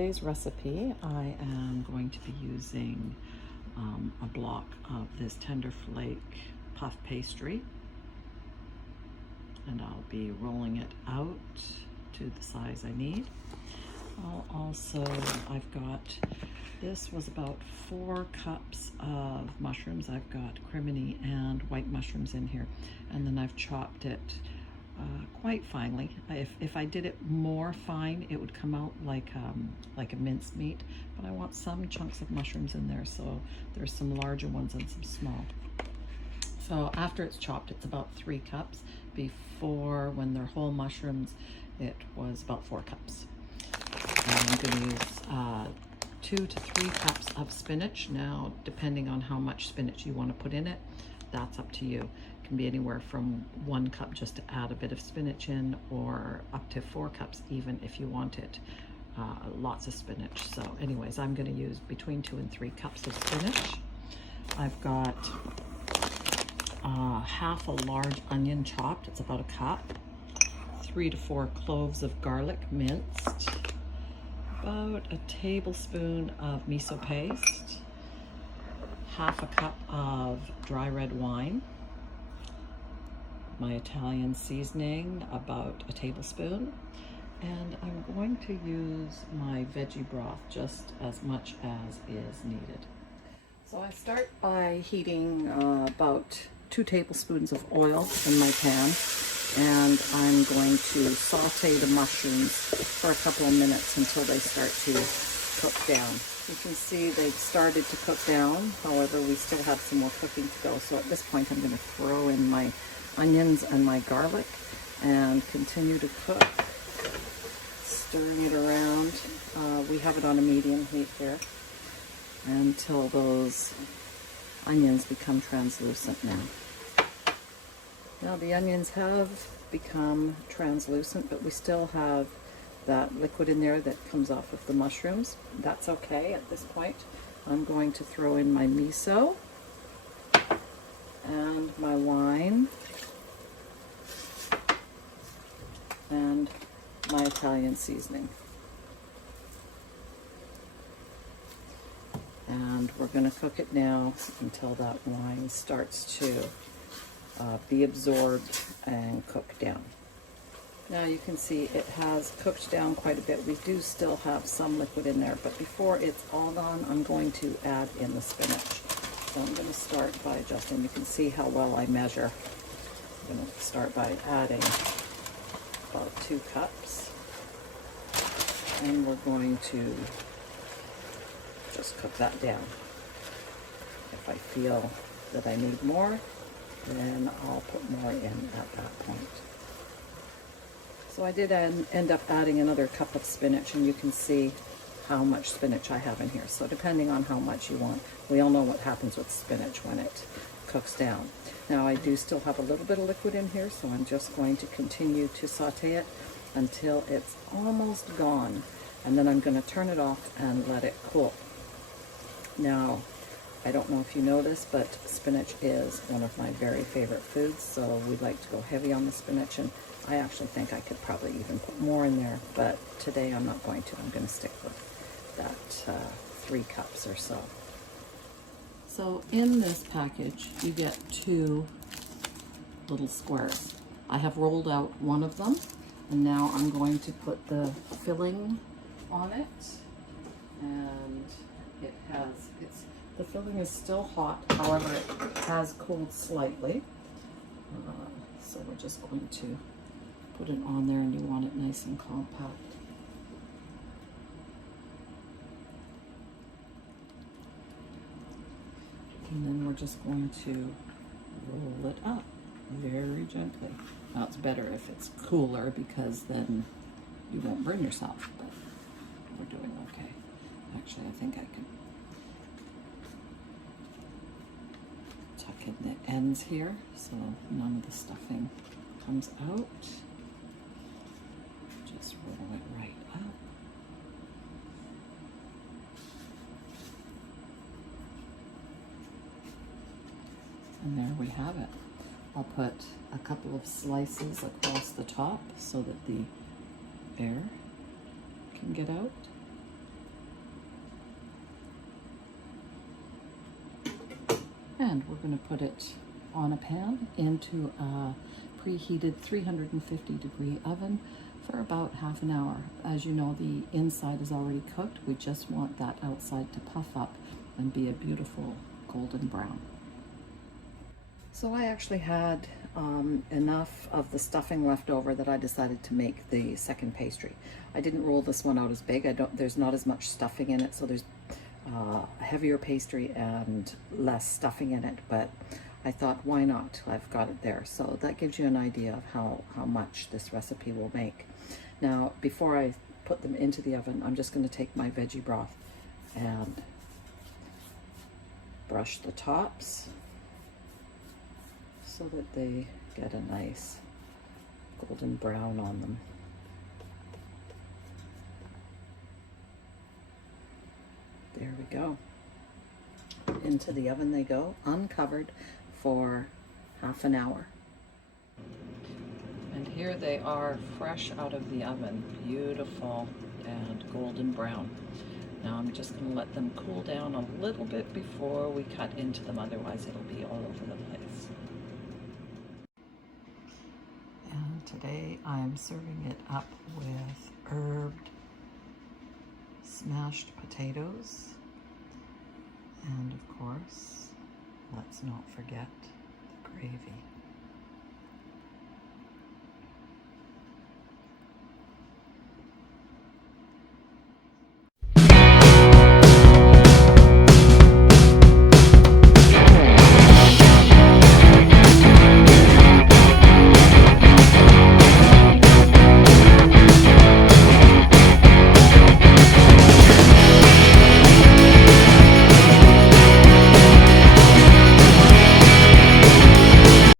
today's recipe, I am going to be using a block of this tender flake puff pastry, and I'll be rolling it out to the size I need. I've got, this was about 4 cups of mushrooms. I've got crimini and white mushrooms in here, and then I've chopped it quite finely. If I did it more fine, it would come out like a minced meat, but I want some chunks of mushrooms in there, so there's some larger ones and some small. So after it's chopped, it's about 3 cups. Before, when they're whole mushrooms, it was about 4 cups. And I'm going to use 2 to 3 cups of spinach. Now, depending on how much spinach you want to put in it, that's up to you. It can be anywhere from 1 cup just to add a bit of spinach in, or up to 4 cups even if you want it. Lots of spinach. So anyways, I'm going to use between 2 and 3 cups of spinach. I've got half a large onion chopped. It's about 1 cup. 3 to 4 cloves of garlic minced. About a tablespoon of miso paste. Half a cup of dry red wine. My Italian seasoning, about a tablespoon. And I'm going to use my veggie broth just as much as is needed. So I start by heating about 2 tablespoons of oil in my pan, and I'm going to saute the mushrooms for a couple of minutes until they start to cook down. You can see they've started to cook down, however we still have some more cooking to go. So at this point I'm going to throw in my onions and my garlic and continue to cook, stirring it around. We have it on a medium heat here until those onions become translucent now. Now the onions have become translucent, but we still have that liquid in there that comes off of the mushrooms. That's okay at this point. I'm going to throw in my miso and my wine and my Italian seasoning. And we're going to cook it now until that wine starts to be absorbed and cook down. Now you can see it has cooked down quite a bit. We do still have some liquid in there, but before it's all gone, I'm going to add in the spinach. So I'm going to start by adjusting. You can see how well I measure. I'm going to start by adding about 2 cups. And we're going to just cook that down. If I feel that I need more, then I'll put more in at that point. So I did end up adding another cup of spinach, and you can see how much spinach I have in here. So depending on how much you want, we all know what happens with spinach when it cooks down. Now I do still have a little bit of liquid in here, so I'm just going to continue to saute it until it's almost gone. And then I'm going to turn it off and let it cool. Now, I don't know if you know this, but spinach is one of my very favorite foods, so we like to go heavy on the spinach, and I actually think I could probably even put more in there, but today I'm not going to. I'm going to stick with that 3 cups or so. So in this package, you get 2 little squares. I have rolled out one of them, and now I'm going to put the filling on it, and the filling is still hot, however it has cooled slightly. So we're just going to put it on there, and you want it nice and compact. And then we're just going to roll it up very gently. Now it's better if it's cooler, because then you won't burn yourself, but we're doing okay. Actually, I think I can tuck in the ends here so none of the stuffing comes out. Just roll it right up. And there we have it. I'll put a couple of slices across the top so that the air can get out. And we're going to put it on a pan into a preheated 350 degree oven for about half an hour. As you know, the inside is already cooked. We just want that outside to puff up and be a beautiful golden brown. So I actually had enough of the stuffing left over that I decided to make the second pastry. I didn't roll this one out as big. There's not as much stuffing in it, so there's heavier pastry and less stuffing in it, but I thought, why not? I've got it there. So that gives you an idea of how much this recipe will make. Now, before I put them into the oven, I'm just going to take my veggie broth and brush the tops so that they get a nice golden brown on them. There we go. Into the oven they go, uncovered, for half an hour. And here they are, fresh out of the oven, beautiful and golden brown. Now I'm just going to let them cool down a little bit before we cut into them, otherwise it'll be all over the place. And today I'm serving it up with herbed smashed potatoes, and of course, let's not forget the gravy.